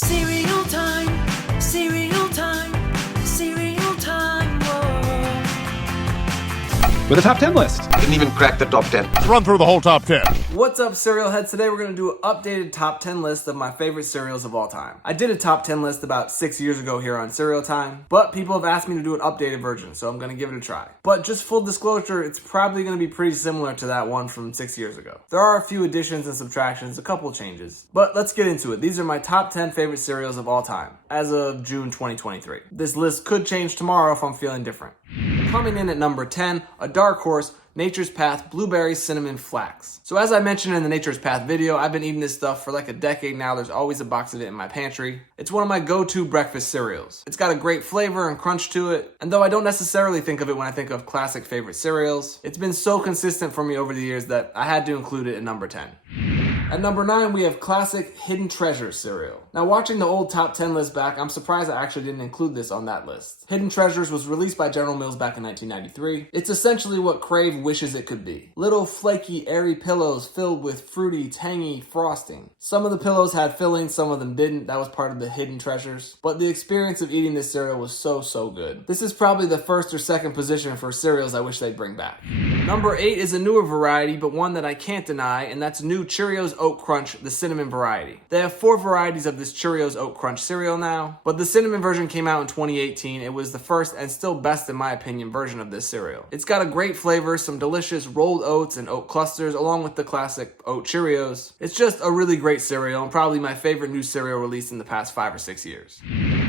Cereal time, cereal time, cereal time, whoa. With a top 10 list. Didn't even crack the top 10. Let's run through the whole top 10. What's up, cereal heads? Today we're going to do an updated top 10 list of my favorite cereals of all time. I did a top 10 list about 6 years ago here on Cereal Time, but people have asked me to do an updated version, so I'm going to give it a try. But just full disclosure, it's probably going to be pretty similar to that one from 6 years ago. There are a few additions and subtractions, a couple changes. But let's get into it. These are my top 10 favorite cereals of all time, as of June 2023. This list could change tomorrow if I'm feeling different. Coming in at number 10, a dark horse, Nature's Path Blueberry Cinnamon Flax. So as I mentioned in the Nature's Path video, I've been eating this stuff for like a decade now. There's always a box of it in my pantry. It's one of my go-to breakfast cereals. It's got a great flavor and crunch to it, and though I don't necessarily think of it when I think of classic favorite cereals, it's been so consistent for me over the years that I had to include it at number 10. At number 9, we have classic Hidden Treasures cereal. Now, watching the old top 10 list back, I'm surprised I actually didn't include this on that list. Hidden Treasures was released by General Mills back in 1993. It's essentially what Crave wishes it could be. Little flaky, airy pillows filled with fruity, tangy frosting. Some of the pillows had fillings, some of them didn't. That was part of the Hidden Treasures. But the experience of eating this cereal was so good. This is probably the first or second position for cereals I wish they'd bring back. Number 8 is a newer variety, but one that I can't deny, and that's new Cheerios Oat Crunch, the cinnamon variety. They have 4 varieties of this Cheerios Oat Crunch cereal now, but the cinnamon version came out in 2018. It was the first and still best in my opinion version of this cereal. It's got a great flavor, some delicious rolled oats and oat clusters along with the classic oat Cheerios. It's just a really great cereal and probably my favorite new cereal released in the past 5 or 6 years.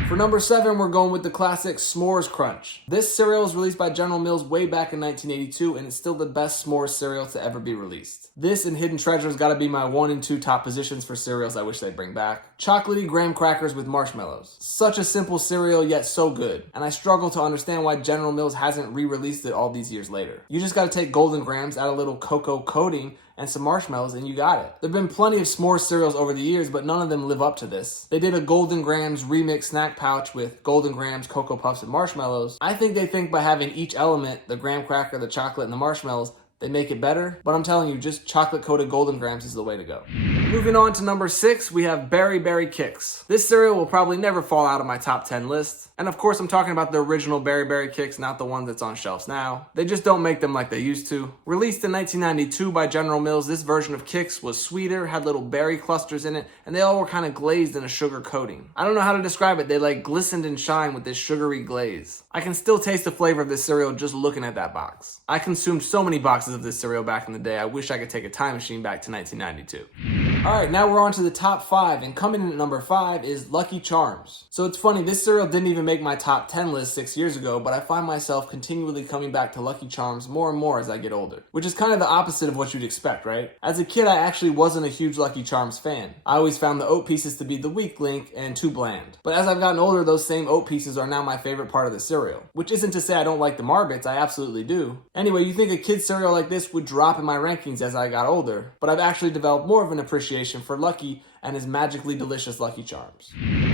For number 7, we're going with the classic S'mores Crunch. This cereal was released by General Mills way back in 1982 and it's still the best s'mores cereal to ever be released. This and Hidden Treasures gotta be my 1 and 2 top positions for cereals I wish they'd bring back. Chocolatey graham crackers with marshmallows. Such a simple cereal, yet so good. And I struggle to understand why General Mills hasn't re-released it all these years later. You just gotta take golden grahams, add a little cocoa coating, and some marshmallows, and you got it. There've been plenty of s'mores cereals over the years, but none of them live up to this. They did a Golden Grahams remix snack pouch with Golden Grahams, Cocoa Puffs, and marshmallows. I think they think by having each element, the graham cracker, the chocolate, and the marshmallows, they make it better, but I'm telling you, just chocolate-coated Golden Grahams is the way to go. Moving on to number 6, we have Berry Berry Kix. This cereal will probably never fall out of my top 10 list. And of course, I'm talking about the original Berry Berry Kix, not the one that's on shelves now. They just don't make them like they used to. Released in 1992 by General Mills, this version of Kix was sweeter, had little berry clusters in it, and they all were kind of glazed in a sugar coating. I don't know how to describe it, they like glistened and shined with this sugary glaze. I can still taste the flavor of this cereal just looking at that box. I consumed so many boxes of this cereal back in the day, I wish I could take a time machine back to 1992. Alright, now we're on to the top 5, and coming in at number 5 is Lucky Charms. So it's funny, this cereal didn't even make my top 10 list 6 years ago, but I find myself continually coming back to Lucky Charms more and more as I get older. Which is kind of the opposite of what you'd expect, right? As a kid, I actually wasn't a huge Lucky Charms fan. I always found the oat pieces to be the weak link and too bland. But as I've gotten older, those same oat pieces are now my favorite part of the cereal. Which isn't to say I don't like the Marbits, I absolutely do. Anyway, you think a kid cereal like this would drop in my rankings as I got older, but I've actually developed more of an appreciation for Lucky and his magically delicious Lucky Charms.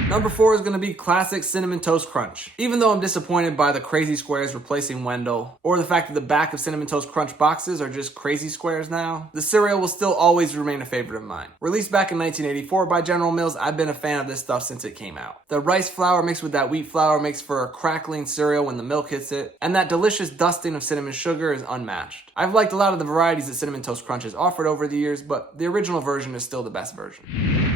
Number 4 is going to be classic Cinnamon Toast Crunch. Even though I'm disappointed by the crazy squares replacing Wendell, or the fact that the back of Cinnamon Toast Crunch boxes are just crazy squares now, the cereal will still always remain a favorite of mine. Released back in 1984 by General Mills, I've been a fan of this stuff since it came out. The rice flour mixed with that wheat flour makes for a crackling cereal when the milk hits it, and that delicious dusting of cinnamon sugar is unmatched. I've liked a lot of the varieties that Cinnamon Toast Crunch has offered over the years, but the original version is still the best version.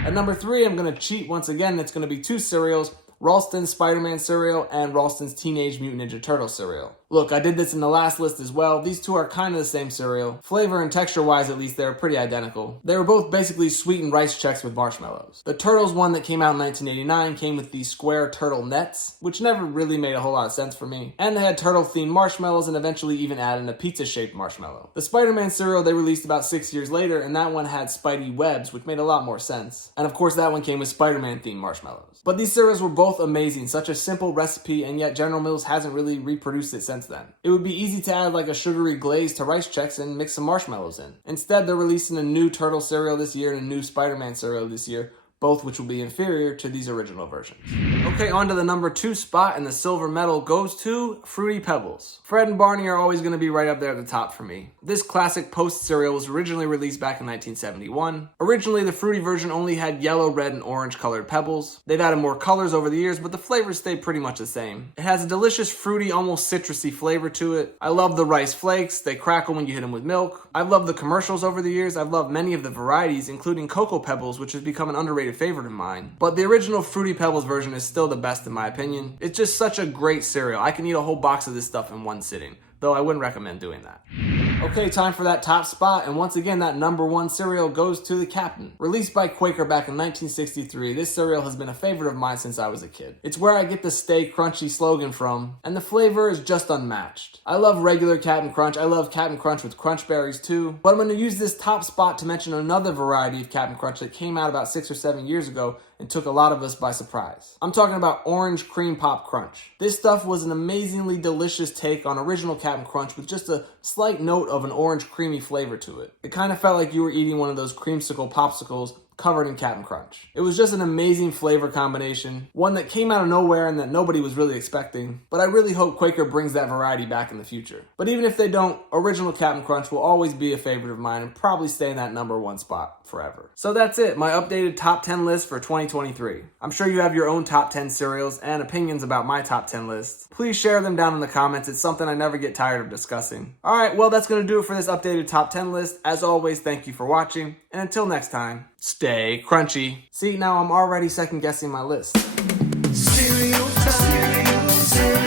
At number 3, I'm going to cheat once again. It's going to be 2 cereals, Ralston's Spiderman cereal and Ralston's Teenage Mutant Ninja Turtles cereal. Look, I did this in the last list as well. These two are kind of the same cereal. Flavor and texture-wise, at least, they're pretty identical. They were both basically sweetened rice Chex with marshmallows. The Turtles one that came out in 1989 came with these square turtle nets, which never really made a whole lot of sense for me. And they had turtle-themed marshmallows and eventually even added a pizza-shaped marshmallow. The Spider-Man cereal they released about 6 years later, and that one had Spidey webs, which made a lot more sense. And of course, that one came with Spider-Man-themed marshmallows. But these cereals were both amazing, such a simple recipe, and yet General Mills hasn't really reproduced it since then. It would be easy to add like a sugary glaze to rice Chex and mix some marshmallows in. Instead, they're releasing a new Turtle cereal this year and a new Spider-Man cereal this year, both which will be inferior to these original versions. Okay, on to the number 2 spot, and the silver medal goes to Fruity Pebbles. Fred and Barney are always going to be right up there at the top for me. This classic Post cereal was originally released back in 1971. Originally, the fruity version only had yellow, red, and orange colored pebbles. They've added more colors over the years, but the flavors stay pretty much the same. It has a delicious, fruity, almost citrusy flavor to it. I love the rice flakes. They crackle when you hit them with milk. I've loved the commercials over the years. I've loved many of the varieties, including Cocoa Pebbles, which has become an underrated favorite of mine. But the original Fruity Pebbles version is still the best in my opinion. It's just such a great cereal. I can eat a whole box of this stuff in one sitting, though I wouldn't recommend doing that. Okay, time for that top spot, and once again, that number 1 cereal goes to the Captain. Released by Quaker back in 1963, this cereal has been a favorite of mine since I was a kid. It's where I get the Stay Crunchy slogan from, and the flavor is just unmatched. I love regular Captain Crunch. I love Captain Crunch with Crunch Berries too, but I'm going to use this top spot to mention another variety of Captain Crunch that came out about 6 or 7 years ago and took a lot of us by surprise. I'm talking about Orange Cream Pop Crunch. This stuff was an amazingly delicious take on original Captain Crunch with just a slight note of an orange creamy flavor to it. It kind of felt like you were eating one of those creamsicle popsicles covered in Captain Crunch. It was just an amazing flavor combination, one that came out of nowhere and that nobody was really expecting, but I really hope Quaker brings that variety back in the future. But even if they don't, original Captain Crunch will always be a favorite of mine and probably stay in that number 1 spot forever. So that's it, my updated top 10 list for 2023. I'm sure you have your own top 10 cereals and opinions about my top 10 list. Please share them down in the comments. It's something I never get tired of discussing. Alright, well that's going to do it for this updated top 10 list. As always, thank you for watching, and until next time, stay crunchy. See, now I'm already second guessing my list. Cereal time.